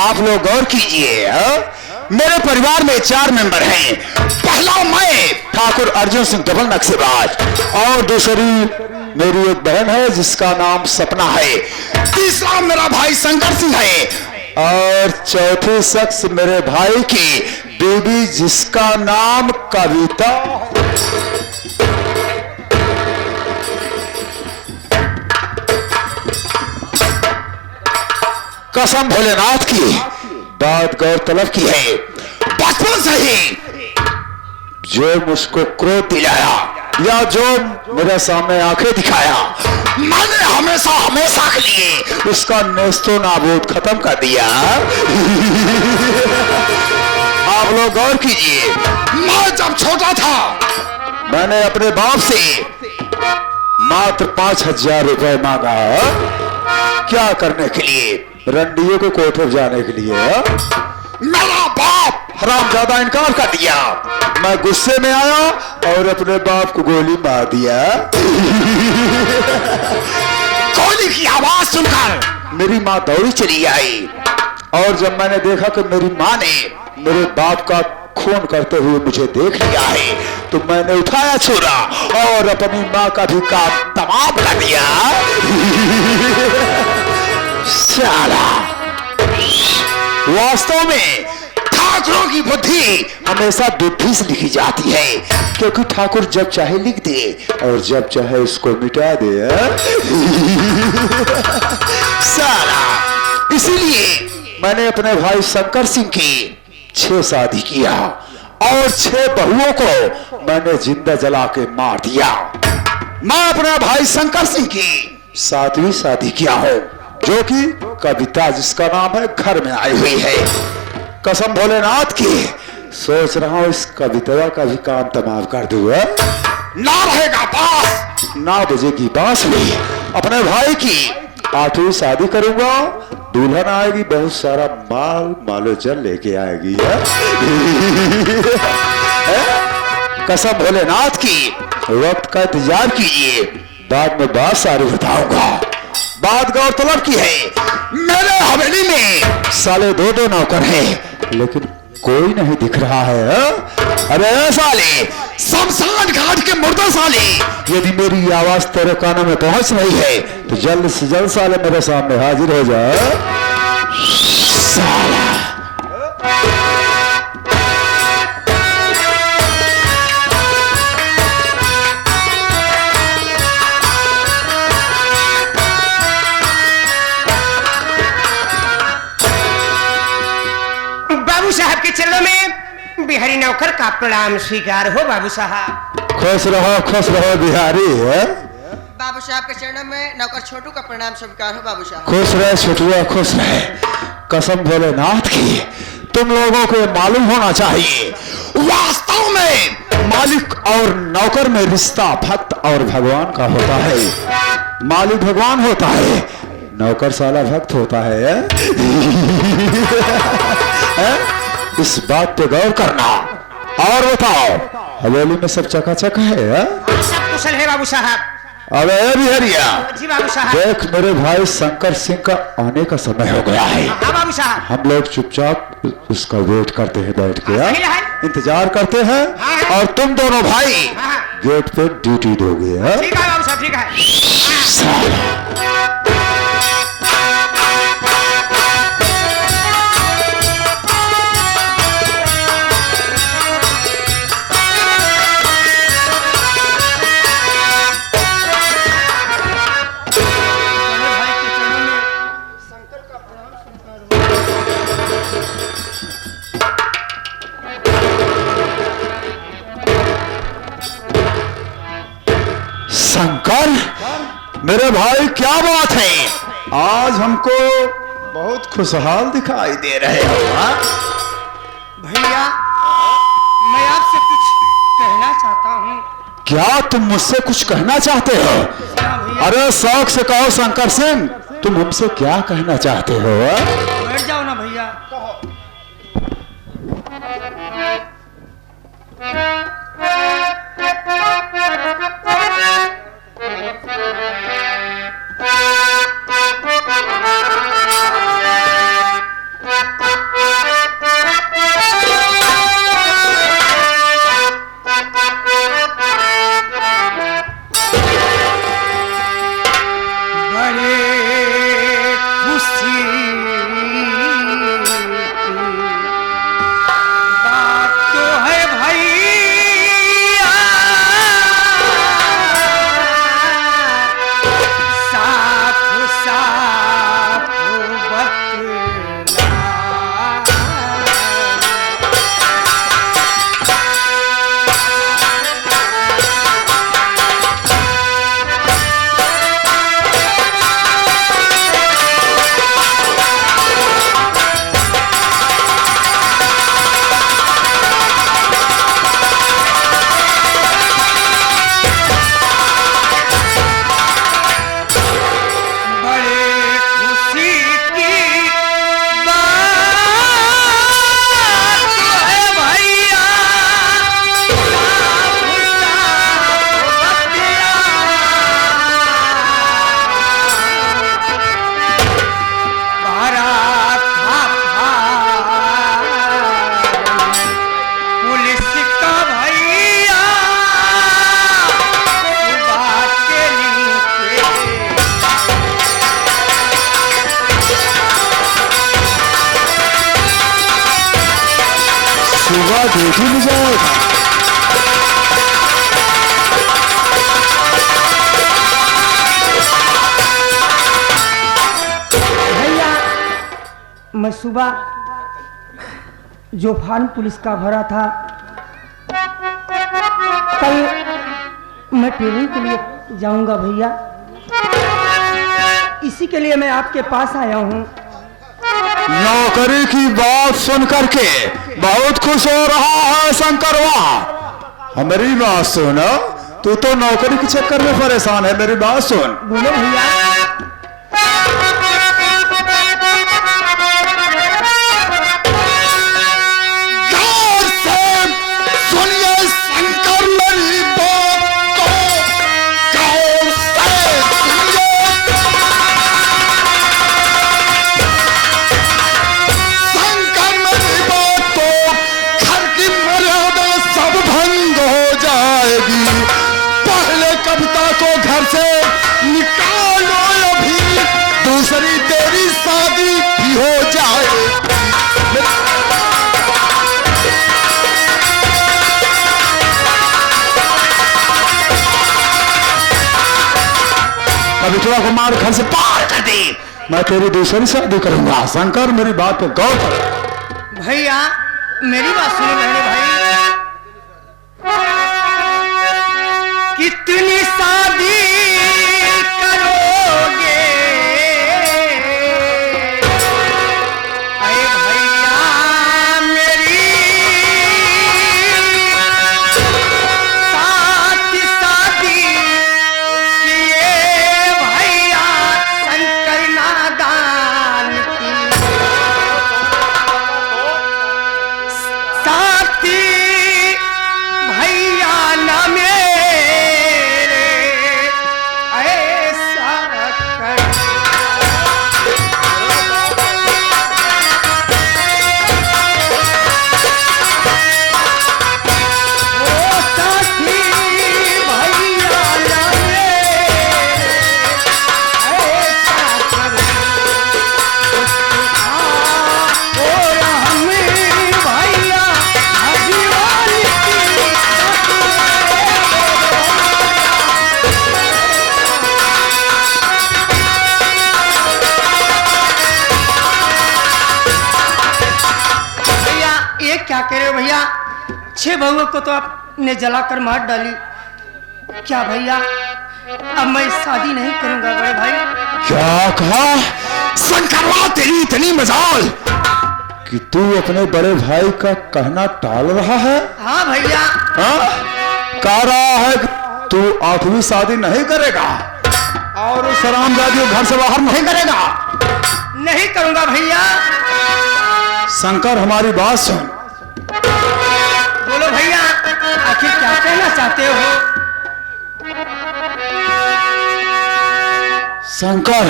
आप लोग गौर कीजिए, मेरे परिवार में 4 मेंबर हैं। पहला मैं ठाकुर अर्जुन सिंह डबल नक्शेबाज, और दूसरी मेरी एक बहन है जिसका नाम सपना है। तीसरा मेरा भाई शंकर सिंह है, और चौथे शख्स मेरे भाई की बीबी जिसका नाम कविता। कसम भोलेनाथ की बात गौरतलब की है, बचपन से ही जो मुझको क्रोध दिलाया या जो मेरे सामने आंखें दिखाया, मैंने हमेशा हमेशा के लिए उसका नेस्तो नाबूद खत्म कर दिया। आप लोग गौर कीजिए, मैं जब छोटा था मैंने अपने बाप से मात्र 5,000 रुपए मांगा। क्या करने के लिए? रंडियों को कोठे जाने के लिए। मेरा बाप हरामजादा इनकार कर दिया। मैं गुस्से में आया और अपने बाप को गोली मार दिया। गोली की आवाज सुनकर मेरी माँ दौड़ी चली आई, और जब मैंने देखा कि मेरी माँ ने मेरे बाप का खून करते हुए मुझे देख लिया है, तो मैंने उठाया छुरा और अपनी माँ का भी काम तमाम कर दिया। साला, वास्तव में ठाकुरों की बुद्धि हमेशा बुद्धि से लिखी जाती है, क्योंकि ठाकुर जब चाहे लिख दे और जब चाहे उसको मिटा दे। साला, इसीलिए मैंने अपने भाई शंकर सिंह की 6 शादी किया, और 6 बहुओं को मैंने जिंदा जला के मार दिया। मैं अपने भाई शंकर सिंह की 7वीं शादी किया हूं, जो कि कविता जिसका नाम है घर में आई हुई है। कसम भोलेनाथ की सोच रहा हूं इस कविता का भी काम तमाम कर दूंगा। ना रहेगा पास, ना बजेगी बांसुरी। अपने भाई की 8वीं शादी करूंगा, दुल्हन आएगी, बहुत सारा माल मालोजन लेके आएगी। कसम भोलेनाथ की वक्त का इंतजार कीजिए, बाद में बात सारी बताऊंगा। बात गौरतलब की है, मेरे हवेली में साले 2 नौकर हैं, लेकिन कोई नहीं दिख रहा है। अरे साले, शमशान घाट के मुर्दा साले, यदि मेरी आवाज तेरे कानों में पहुंच रही है तो जल्द से जल्द साले मेरे सामने हाजिर हो जाए। साला, साहब के चरणों में बिहारी नौकर का प्रणाम स्वीकार हो। बाबू साहब खुश रहो बिहारी है। बाबू साहब के चरणों में नौकर छोटू का प्रणाम स्वीकार हो। बाबू साहब खुश रहे छोटुआ, खुश रहे। कसम भोलेनाथ की तुम लोगों को मालूम होना चाहिए, वास्तव में मालिक और नौकर में रिश्ता भक्त और भगवान का होता है। मालिक भगवान होता है, नौकर साला भक्त होता है। इस बात पे गौर करना। और बताओ, हवेली में सब चकाचक है? सब कुशल है बाबू साहब। अबे बिहारिया, जी बाबू साहब। देख, मेरे भाई शंकर सिंह का आने का समय हो गया है। हाँ बाबू साहब। हम लोग चुपचाप उसका वेट करते हैं, बैठ के इंतजार करते हैं। हाँ। और तुम दोनों भाई हाँ। गेट पे ड्यूटी दोगे। ठीक है बाबू साहब, ठीक है। शंकर, मेरे भाई क्या बात है? आज हमको बहुत खुशहाल दिखाई दे रहे हो। भैया, मैं आपसे कुछ कहना चाहता हूँ। क्या तुम मुझसे कुछ कहना चाहते हो? अरे शौक से कहो शंकर सिंह, तुम हमसे क्या कहना चाहते हो? बैठ जाओ ना भैया। होगा देख ही नहीं जाएगा। भैया मैं सुबह जो फार्म पुलिस का भरा था, कल मैं ट्रेनिंग के लिए जाऊंगा भैया, इसी के लिए मैं आपके पास आया हूँ। नौकरी की बात सुन करके बहुत खुश हो रहा है शंकरवा। हमारी बात सुन, तू तो नौकरी के चक्कर में परेशान है, मेरी बात सुन। बोलो भैया। गौर से सुनिए शंकर मेरी बात को, गौर से सुनिए। शंकर मेरी बात को, घर की मर्यादा सब भंग हो जाएगी। पहले कविता को घर से निकालो, अभी दूसरी तेरी शादी भी हो जाए। कविता को मार घर से बाहर कर दे, मैं तेरी दूसरी शादी करूंगा। शंकर मेरी बात पे गौर कर। भैया मेरी बात सुनो मेरे भाई, कितनी शादी करोगे अरे भैया मेरी, साथ शादी किए भैया शंकर नादान की, साथी भैया ना मेरे ऐसा कर। ओ साथी भैया ना मेरे ऐसा कर। और हमें भैया भगवान भैया ये क्या कह रहे हो भैया, 6 बहुओं को तो आपने जलाकर मार डाली, क्या भैया अब मैं शादी नहीं करूंगा बड़े भाई। क्या कहा शंकरवा, तेरी इतनी मजाल कि तू अपने बड़े भाई का कहना टाल रहा है। हाँ भैया। हाँ? कह रहा है कि तू 8वीं शादी नहीं करेगा और उस हरामजादी को घर से बाहर नहीं करेगा। नहीं करूंगा भैया। शंकर हमारी बात सुन। बोलो भैया आखिर क्या कहना चाहते हो। शंकर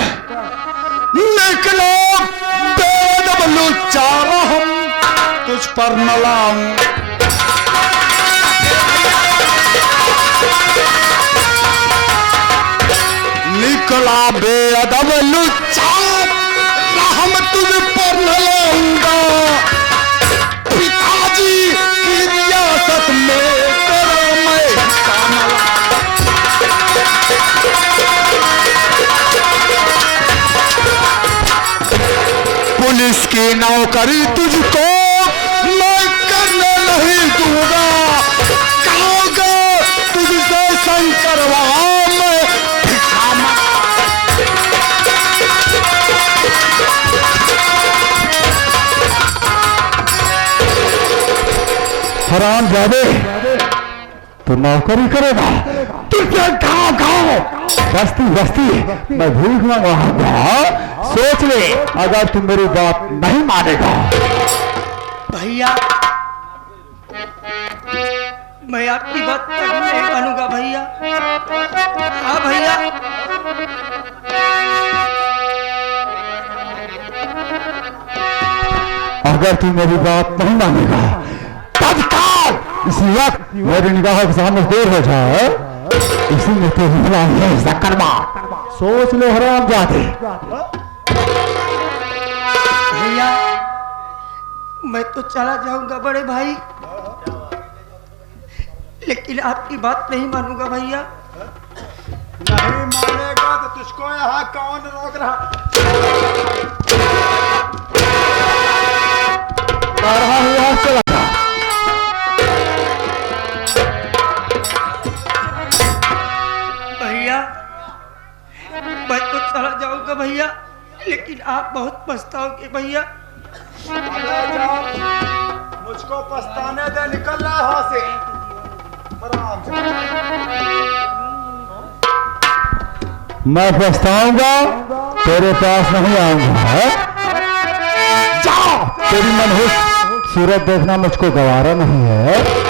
निकलो बेदबलू चारा हम तुझ पर न लाऊं। निकला बेअदब लुच्चा हम तुझ पर न लाऊंगा। पिताजी की रियासत में तेरा मैं हिस्सा न पुलिस की नौकरी तुझको मैं करने नहीं दूंगा। कहोगे तुझसे शंकरवा मैं भिक्षा हराम जादे तो नौकरी करेगा, तुझे गाँव गाँव बस्ती बस्ती मैं भूख मंगवाऊंगा। सोच ले अगर तू मेरी बात नहीं मानेगा। भैया मैं आपकी बात कभी नहीं मानूंगा भैया। हाँ भैया। अगर तू मेरी बात नहीं मानेगा तत्काल इसी वक्त मेरी निगाहों के सामने दूर हो जाए, इसी में तो हिला है शंकरवा। सोच लो हराम जाते। भैया मैं तो चला जाऊंगा बड़े भाई, लेकिन आपकी बात नहीं मानूंगा भैया। नहीं मानेगा तो तुझको यहाँ कौन रोक रहा? हुआ चला था। भैया मैं तो चला जाऊंगा भैया, लेकिन आप बहुत पछताओगे भैया। अबे जाओ, मुझको पछताने दे, निकल रहा यहाँ से। आराम से। मैं पछताऊंगा, तेरे पास नहीं आऊंगा। जाओ, तेरी मनहूस सूरत देखना मुझको गवारा नहीं है।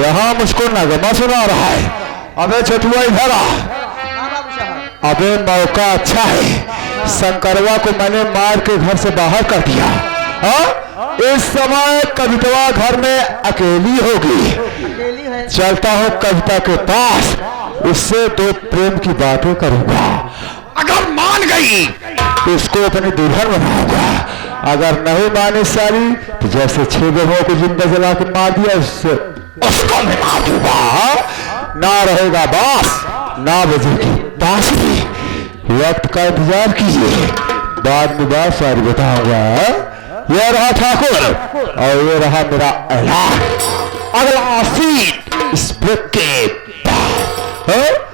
यहाँ मुझको नगमा सुना रहा है। अबे छोटुआ इधर आ। हाँ बाबू साहब। अबे मौका अच्छा है, शंकरवा को मैंने मार के घर से बाहर कर दिया। हाँ, इस समय कवितवा घर में अकेली होगी। अकेली है। चलता हूँ कविता के पास, उससे दो प्रेम की बातें करूंगा। अगर मान गई तो उसको अपनी दुल्हन बनाऊंगा, अगर नहीं माने सारी तो जैसे 6 बहनों को जिंदा जला के मार दिया उसको मैं मार दूंगा। ना रहेगा बास, ना बजेगी बांसुरी। वक्त का इंतजार कीजिए, बाद में बात सारी बताऊंगा। यह रहा ठाकुर और ये रहा मेरा ऐलान। अगला सीट इस ब्रेक के बाद।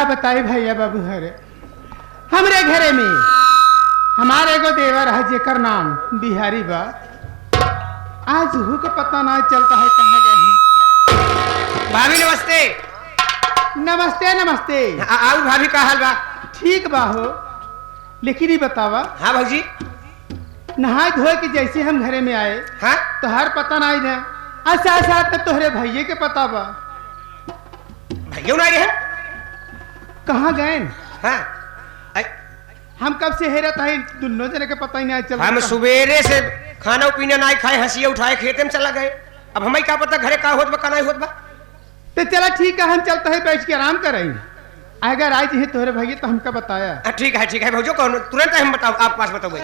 का बताई भैया बाबू हरे हमरे घरे में हमारे एगो देवर है जेकर नाम बिहारी बा। आज हु के पता ना चलता है कहाँ गए हैं। भाभी नमस्ते। नमस्ते नमस्ते। आओ भाभी का हाल बा? ठीक बा हो, लेकिन ही बतावा। हाँ भाजी। नहाए धोए के जैसे हम घरे में आए हाँ तो हर पता नहीं ना अच्छा साथ में तोहरे भैये के पता बा। भैया ना गए? कहाँ गए? हाँ हम कब से हेरत है दोनों जने के पता ही नहीं चल। हम सुबेरे से खाना पीना नहीं खाए, हंसिया उठाए खेते में चला गए। अब हमें क्या पता घरे का होत बा का नहीं होत बा। तो चला ठीक है, हम चलते हैं बैठ के आराम करेंगे। अगर आज है तोहरे भैया तो हमका बताया। ठीक है भाई, जो कहो तुरंत हम बताओ, आप पास बताओ भाई।